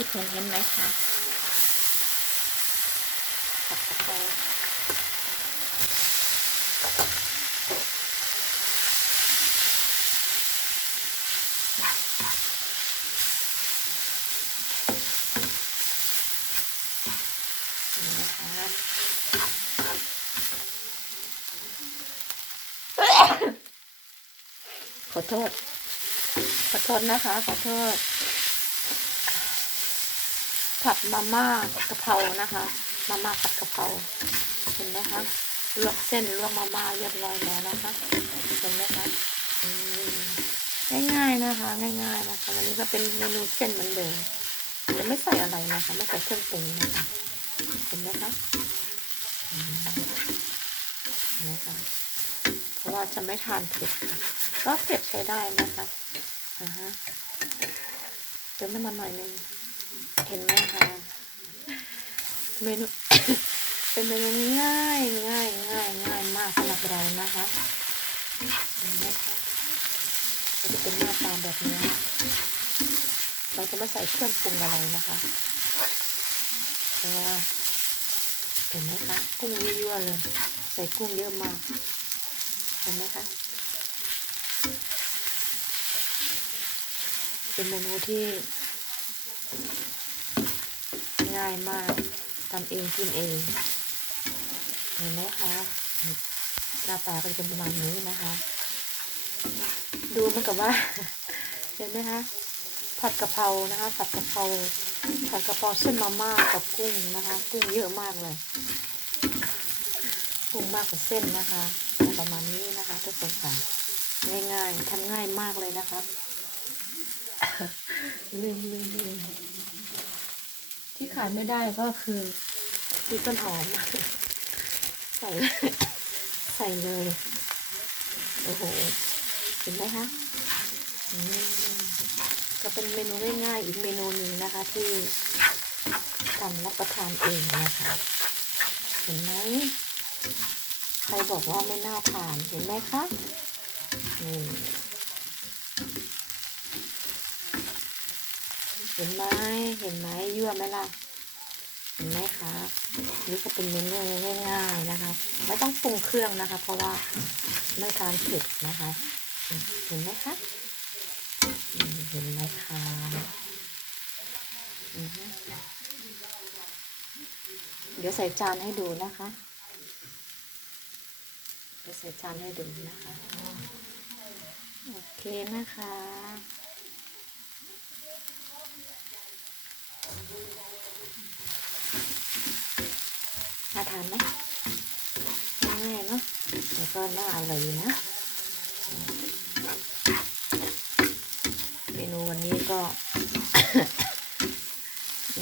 ที่เห็นเห็นไหมคะผัดกะเพราเห็นไหมคะขอโทษ ขอโทษนะคะ ขอโทษ ผัดมาม่ากะเพรานะคะ มาม่าผัดกะเพราเห็นไหมคะลวกเส้นลวกมาม่าเรียบร้อยแล้วนะคะเห็นไหมคะมง่ายๆนะคะ ง่ายๆนะคะวันนี้ก็เป็นเมนูเส้นเหมือนเดิมจะไม่ใส่อะไรนะคะไม่ใส่เครื่องปรุงนะคะเห็นไหมคะเห็นไหมคะเพราะว่าจะไม่ทานเผ็ดค่ะก็เผ็ดใช้ได้นะคะอ่าฮะเติมน้ำมันหน่อยนึง เห็นไหมคะเมนูเป็นเมนูง่ายง่ายง่ายง่ายมากสำหรับเรานะคะเห็นไหมคะก็จะเป็นหน้าตาแบบนี้เราจะไม่ใส่เครื่องปรุงอะไรนะคะเพราะว่าเห็นไหมคะกุ้งเยั่วๆเลย ใส่กุ้งเยอะมากเห็นไหมคะเป็นเมนูที่ ง่ายมากทำเองกินเองเห็นไหมคะหน้าตาก็จะเป็นประมาณนี้นะคะ ดูเหมันกับว่า เห็นไหมคะผัดกะเพรานะคะ ผัดกะเพราผัดกะเพราเส้นมาม่ากับกุ้งนะคะ กุ้งเยอะมากเลยกุ้งมากกว่าเส้นนะคะประมาณนี้นะคะทุกคนค่ะง่ายๆทำง่ายมากเลยนะคะลืมลืมลืม ที่ขายไม่ได้ก็คือพริกต้นหอม ใส่ใส่เลย โอ้โหเห็นไหมคะก็เป็นเมนูง่ายๆอีกเมนูหนึ่งนะคะ ที่ทำรับประทานเองนะคะ เห็นไหมใครบอกว่าไม่น่าทานเห็นไหมคะนี่ ห็นไหมเห็นไหมยั่วไหมล่ะเห็นไหมคะนี่ก็เป็นเมนูง่ายๆนะคะไม่ต้องปรุงเครื่องนะคะ เพราะว่าไม่ทานเผ็ดนะคะ เห็นไหมคะเห็นไหมคะเดี๋ยวใส่จานให้ดูนะคะเดี๋ยวใส่จานให้ดูนะคะ โอเคนะคะ น่าทานไหมง่ายเนาะแต่ก็น่าอร่อยอยู่นะ เมนูวันนี้ก็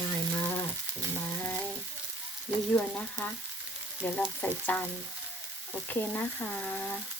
ง่ายมากเห็นไหมยั่วๆนะคะ เดี๋ยวเราใส่จานโอเคนะคะ